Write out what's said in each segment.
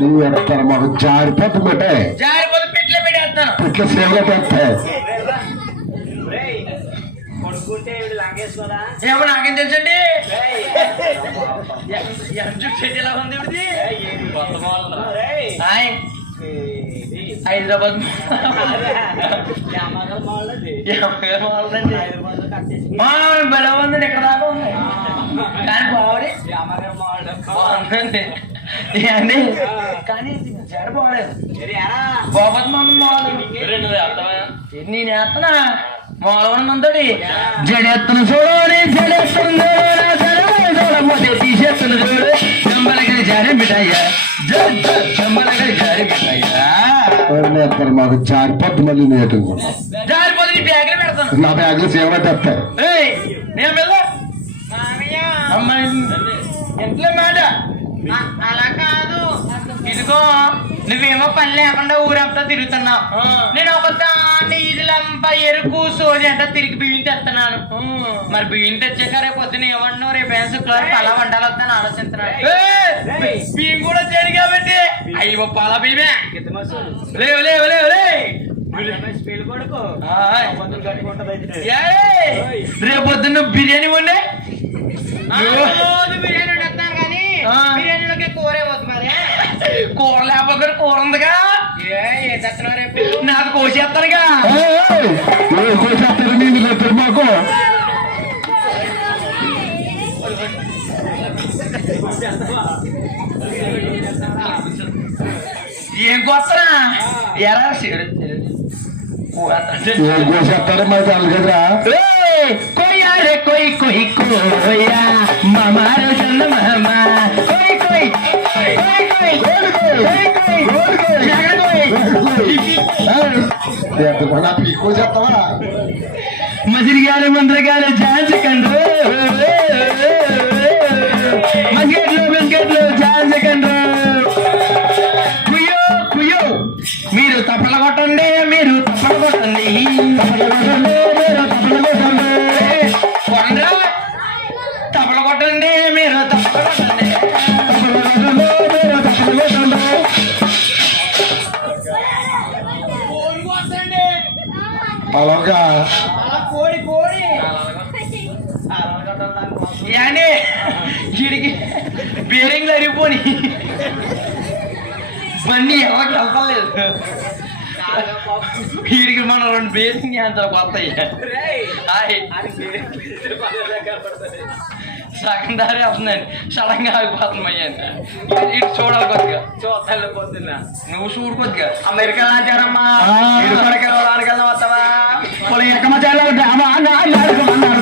నువ్వు ఎడతారు మాకు పెట్టే జారిపోతే పెట్లో నాకేం తెలుసండి హైదరాబాద్ బలే ఉందండి ఇక్కడ దాకా ఉంది కానీ బాగుంది అండి కానీ జడ బాగలేదు మాలు నేను వేస్తున్నా? మాలవన్నంతటి జడెత్తను చూడని జడెత్తను చూడకపోతే తీసేత్తను చూడు చెంబలకి జారి బిడ్డయ్యా. చెంబలకి జారి ఎడతారు మాకు జారిపోద్ది మళ్ళీ నేటు జారిపోతే నీ బ్యాగ్లో పెడతాను. నా బ్యాగ్లో సేవగా తెస్తాయి. ఏయ్ నేను వెళ్ళా? అమ్మాయి ఇంట్లో మాట? అలా కాదు. ఇదిగో నువ్వేమో పని లేకుండా ఊరంతా తిరుగుతున్నావు. నేను ఒక దాన్ని ఇదిలంప ఎరుకు సోది అంట తిరిగి బియ్యం తెస్తున్నాను. మరి బియ్యం తెచ్చాక రేపు పొద్దున ఏమన్నావు రేపు ఏం శుక్రవారం పలా వండాలి వద్దని ఆలోచిస్తున్నాను బియ్యం కూడా వచ్చాడు కాబట్టి. అయ్యో పాల బియ్యమే. లేవు లేవు లేవు రేపు పొద్దున్న బిర్యానీ వండే. రోజు బిర్యానీ వండేస్తాను కానీ కూరే మరి కూర లేకపోతే కూర ఉందిగా నాకు కోసేస్తానుగా కోసేస్తారు నీకు దగ్గర మాకు ఏం కోసరా ఎరా కోసేస్తారు మరి తల్లిగడ్రా కొయ్యాలి కొయ్యి కొయ్యి कोई నా పీ కోసేస్తావా మజిరిగారు మంత్రగారు ఛాన్స్ కండ్రు. మస్కెట్లు బిస్కెట్లు ఛాన్స్ కండ్రు. కుయ్యో కుయ్యో. మీరు తప్పల కొట్టండి మీరు తప్పల కొట్టండి. తప్పల కొట్టండి మీరు తప్పల కొట్టండి. కొట్టండి తప్పల కొట్టండి మీరు తప్పల అలాగా కోడి కోడి. ఏండి వీడికి బేరింగ్లు అరిగిపోని. బండి ఎవరికి వెళ్తలేదు. వీడికి మనం రెండు బేరింగ్ ఎంత కొత్తాయి. హాయ్. సగం దారి వెళ్తుందండి సడన్గా ఆగిపోతుంది అయ్యాను ఇటు చూడాలి కొద్దిగా. చూస్తాను పొద్దున్న. నువ్వు చూడు కొద్దిగా. అమెరికా. ఇటు కొడక ఆడకెళ్దాం వస్తావా? పొలి ఎక్కమ చాలా డ్రామా నడుకుమన్నారు దేవా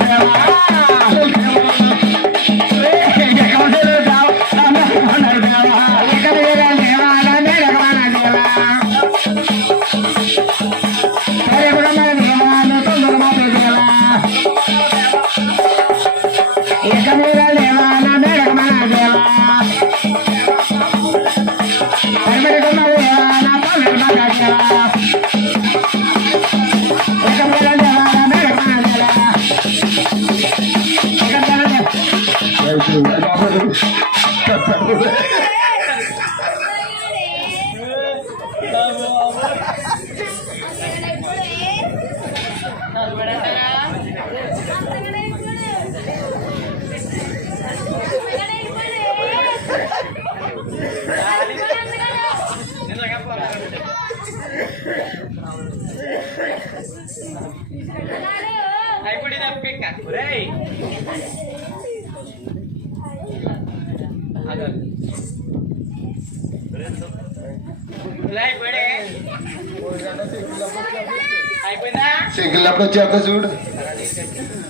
సింగిల్ ఎప్పుడు వచ్చేస్తా చూడు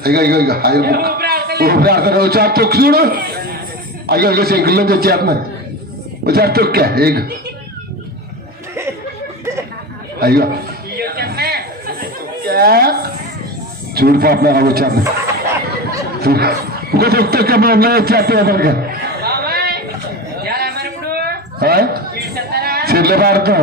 అయ్యో అయ్యో అయ్యో అయ్యో ఊపిరి ఆడతలేదు. ఊపిరి ఆడతారు వచ్చారు తొక్కు చూడు అయ్యో అయ్యో సింగిల్ నుంచి వచ్చేస్తున్నాయి వచ్చారు తొక్కా ఏగ అయ్యో ఇయ్యి వచ్చేస్తున్నాయి. చూడు పాప వచ్చారు చూడు ఇంకో తొక్కు తొక్క వచ్చేస్తాయి అతనికి బాబాయ్ ఎలా మరి ఇప్పుడు ఇటు చెప్తారా చెల్లె పాడతాం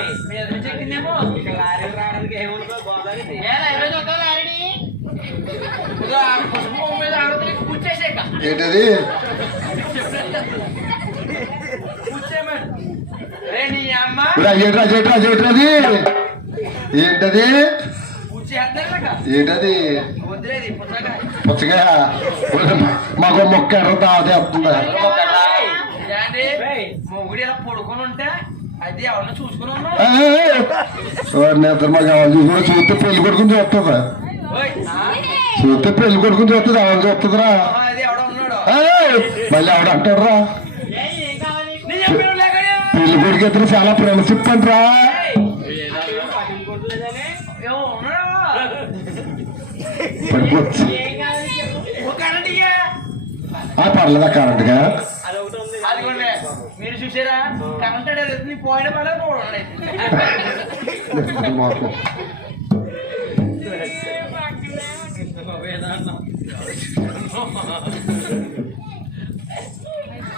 ఏంటది? ఏట్రా చేట్రా చేట్రది ఏంటది? ఏంటది? పుచ్చగా మాకు మొక్క ఎర్ర తాగుతుంది ఏంటి మొగుడు ఇలా పడుకొని ఉంటే అది ఎవరన్నా చూసుకుని చూస్తే పెళ్ళి కొడుకుని చూస్తుందా? చూస్తే పెళ్ళి కొడుకుని చూస్తుంది? ఎవరు చూస్తుందిరా? మళ్ళీ ఎవడంటాడురా నీ చెప్పిన లేకనే. పెళ్లి కొడుకు ఇద్దరు చాలా ఫ్రెండ్షిప్ అంటరా ఏమో ఉన్నాడా? పడిపోవచ్చు ఒక కరెంట్ ఇయ్యా. ఆ పర్లేదా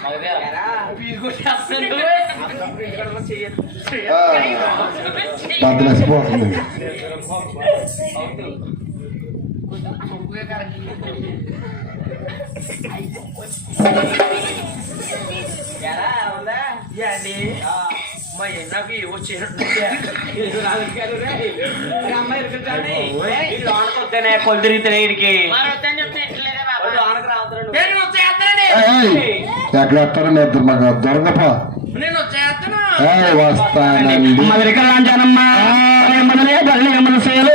కరెంట్గా అదిగోండి, మీరు చూసారా కరెంట్ అనేది నీ పోయిన పడే మాకు బద్దలేసిపోతుంది మా ఎన్నకి వచ్చేటట్టు కొద్దిరితే ఇడికి నేను వచ్చేస్తానండి ఏయ్! ఎక్కడ వస్తారో మాకు దొరకపా నేను ఏయ్, వస్తానండి. మనలే బల్లి మనసేలు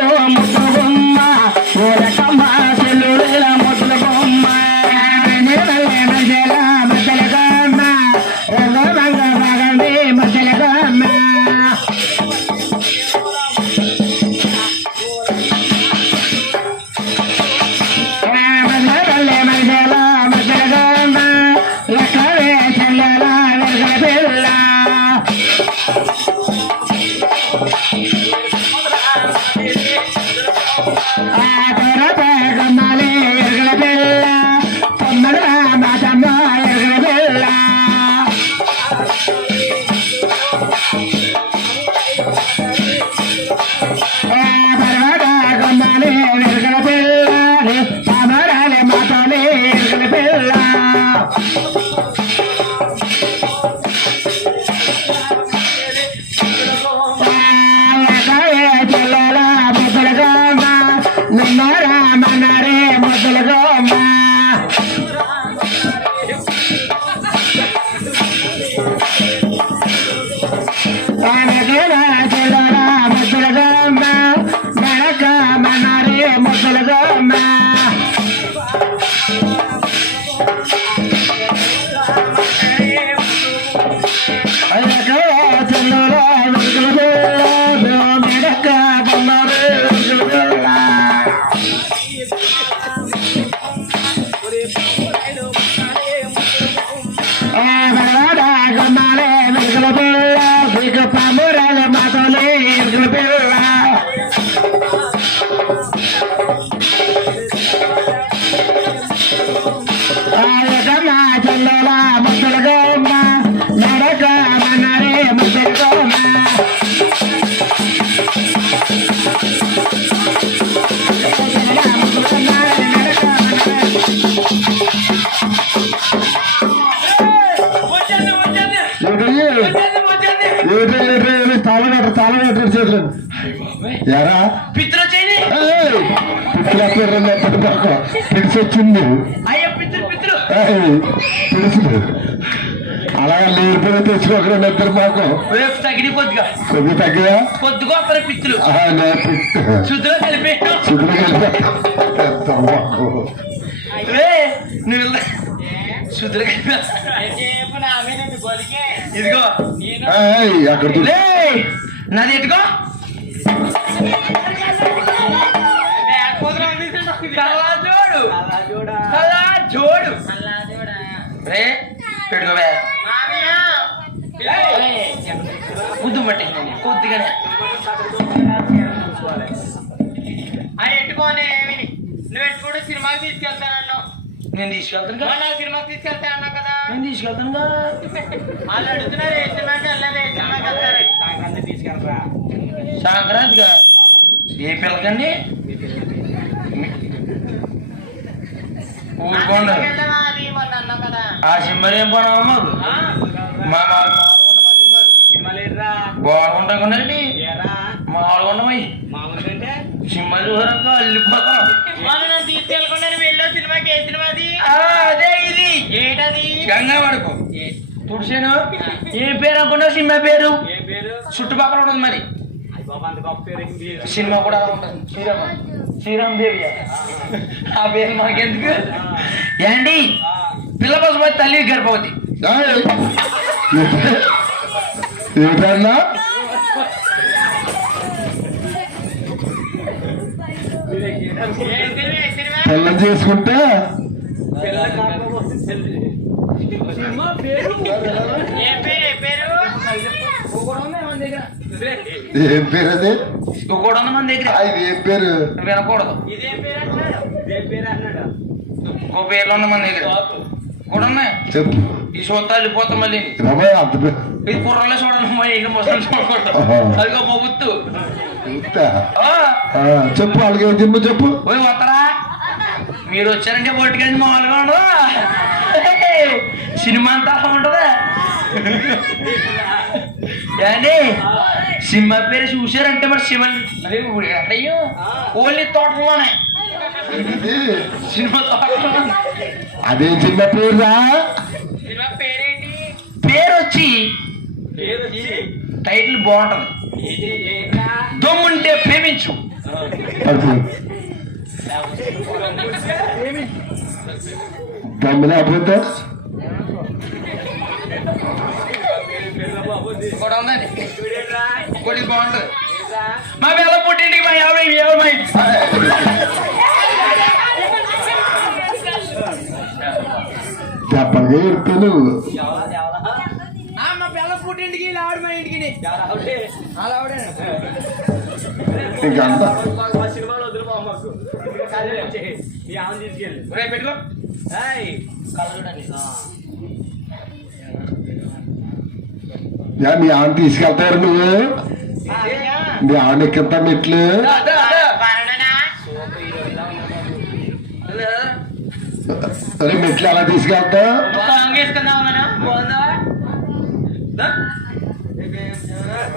ఏంటి? తాళం కట్టు, తాళం కట్టు చేతులు? ఎరా? పిడిచి వచ్చింది. పిడిచి అలాగే లేకపోతే తెచ్చుకోకరా నిద్ర మాకు. కొద్ది తగ్గదా రే నువ్వు వెళ్ళు. శుద్ధిలో కలిపే. ఇదిగో. ఏయ్, అక్కడ నాది ఎట్టుకో. కల్లా జోడు కల్లా జోడు రే పెట్టుకోవే ముద్దు మట్టి కొద్దిగానే అది ఎట్టుకోని నువ్వు ఎప్పుడు సినిమాకి తీసుకెళ్తానన్నావు. నేను తీసుకెళ్తాను కదా. మొన్న సినిమాకి తీసుకెళ్తా అన్నావు కదా. నేను తీసుకెళ్తాను కదా. వాళ్ళు అడుగుతున్నారు ఏ సినిమాకి వెళ్ళలేదు ఏ సినిమాకి వెళ్తారు. సంక్రాంతి తీసుకెళ్ళరా. సంక్రాంతిగా ఏ పిల్లకండి? ఆ ఊరుకోండి. సింబల్ ఏం పడవ మాకు? మా బాగుంటాం కదండి మామూలుగా ఉండమై మామూలుగా అంటే? సింబల్ అల్లిపోతాం వెళ్ళో సినిమాకి. ఏ సినిమాది అదే? ఇది. ఏటది? గంగా పడుకో తుడిసేను. ఏ పేరు అనుకున్నావు? సినిమా పేరు? ఏ పేరు? చుట్టుపక్కల ఉంటుంది మరి? సినిమా కూడా ఉంటుంది. శ్రీరామ. శ్రీరామ్ దేవి. ఆ. పేరు మనకెందుకు ఏంటి? ఆ, పిల్ల పశుపతి తల్లి గర్భవతి. పెళ్ళం చేసుకుంటే ఏ పేరు అది? ఇంకో కూడా మన దగ్గర ఏం పేరు? నువ్వు వినకూడదు. ఇంకో పేర్లు ఉంది మన దగ్గర. కూడా ఉన్నాయి. చెప్పు. ఈ చూస్తా వెళ్ళిపోతాం మళ్ళీ. ఇది కుర్రలో చూడాలి ముసలి చూడకూడదు. అదిగో ఆ, చెప్పు వాళ్ళకి ఏం చెప్పు. వస్తారా మీరు వచ్చారంటే పట్టుకెళ్ళి మామూలుగా ఉండదు సినిమా అంతా అలా ఉంటదా? ఏండి సినిమా పేరు చూసారంటే మరి సినిమా అదే ఎక్కడయ్యో ఓన్లీ తోటలోనే సినిమా తోటలో అదేం చిన్న పేరురా? సినిమా పేరేంటి? పేరు వచ్చి పేరు వచ్చి టైటిల్ బాగుంటది? దమ్ముంటే ప్రేమించు దమ్ము లేకపోతే? ఇంకోటి బాగుంటది? మా వేళ పుట్టింటికి మా యాభై యాభై చెప్పగా ఎడతాను సినిమాలో వదిలి బాబు మాకు. ఇక్కడ కాదు, వచ్చేయ్. మీ ఆమెను తీసుకెళ్ళి రేపు పెట్టుకో ఏయ్, కళ్ళ చూడండి ఆ, యా మీ ఆమె తీసుకెళ్తారు నువ్వు మీ ఆమె ఎక్కింత మెట్లు అదే, అదే. బాగున్నానా అరే మెట్లు ఎలా తీసుకెళ్తా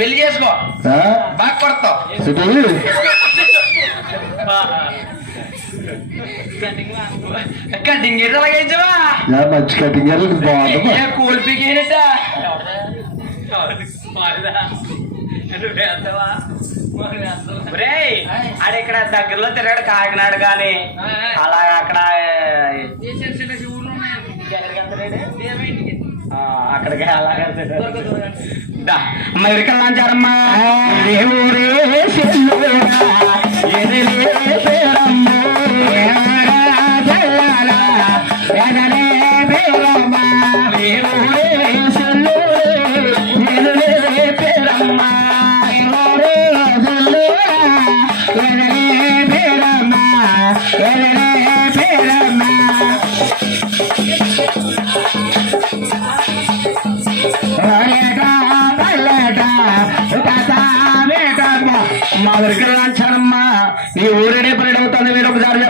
పెళ్ళి చేసుకో. బాగా కొడతావు. కటింగ్ ఎలాగైంచవా మంచి కటింగ్ బాగుంది ఇక్కడ దగ్గరలో తిరగడు కాకినాడ కానీ అలా అక్కడ అక్కడికి అలాగే అమ్మ ఇరికల్లాంచారమ్మా అమ్మ వరకరాంచానమ్మా నీ ఊరేడే పని అవుతుంది మీరు ఒకసారి